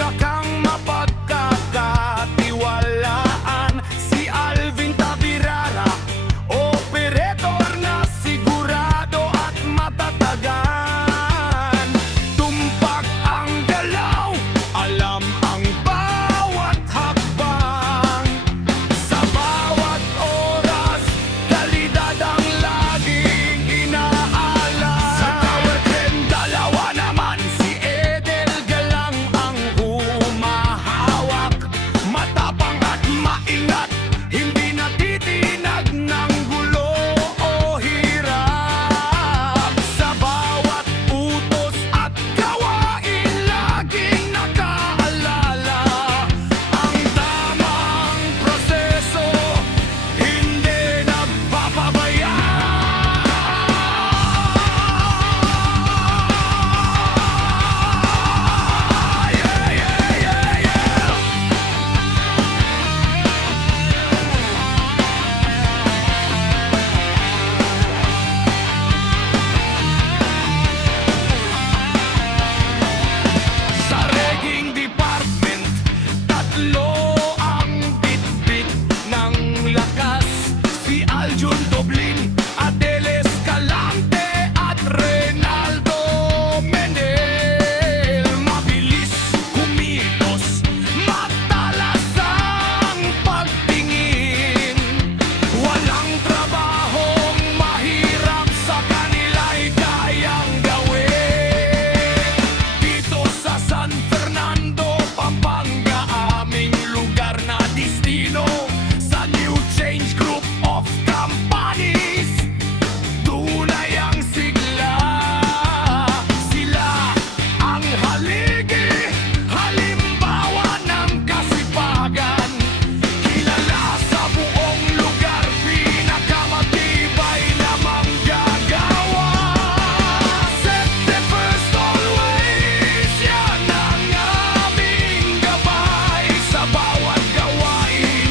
Isa kang mapagkakatiwalaan, si Alvin Tabirara, operator na sigurado at matatagan. Tumpak ang galaw, alam ang bawat hakbang. Sa bawat oras, kalidad ang laging inaalam. Sa Tower 10, dalawa naman, si Edel Galang ang humahawak. Matapang at maingat, hindi natitinag ng gulo o hirap. Sa bawat utos at gawain, laging nakaalala ang tamang proseso, hindi nagpapabaya. Yeah, yeah, yeah, yeah. Sa Reging Department, tatlo ang bitbit ng lakas. Si Aljun Doblin, Adel Escalante at Reynaldo Menel. Mabilis kumilos, matalas ang pagtingin. Walang trabahong mahirap, sa kanila'y kayang gawin. Dito sa San Fernando, Pampanga, aming lugar na destino. Sa New Change Group of Companies, tunay ang sigla. Sila ang haligi, halimbawa ng kasipagan. Kilala sa buong lugar, pinakamatibay na manggagawa. Set the first always, yan ang aming gabay. Sa bawat gawain,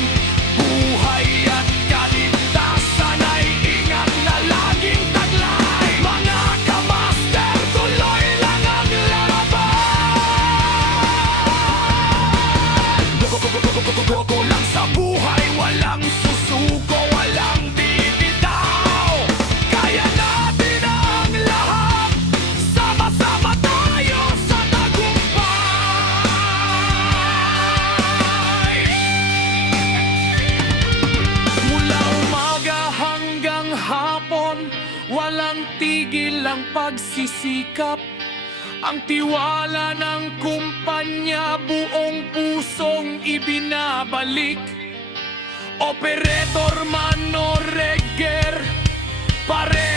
buhay at kaligtasan ay ingat na laging taglay. Mga kamaster, tuloy lang ang laraban. Go lang sa buhay, walang susuko, walang bibitaw. Kaya natin ang lahat, sama-sama tayo sa tagumpay. Mula umaga hanggang hapon, walang tigil ang pagsisikap. Ang tiwala ng kumpanya, buong pusong ibinabalik. Operator man o regger, pare